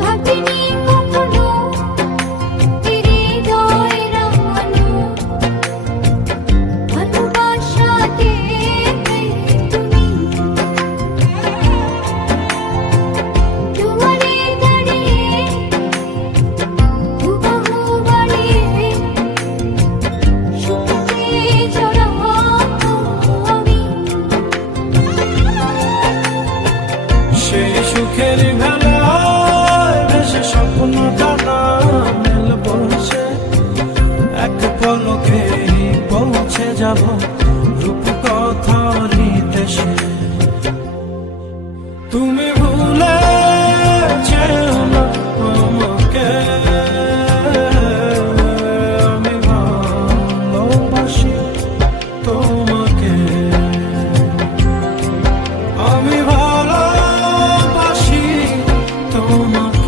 ভাবিনি কখনো হৃদয় রাঙানো ভালোবাসা দেবে তুমি। দুয়ারে দাঁড়িয়ে হুবহু বাড়িয়ে সুখে জড়াবো আমি। সেই সুখের ভেলায় ভেসে স্বপ্ন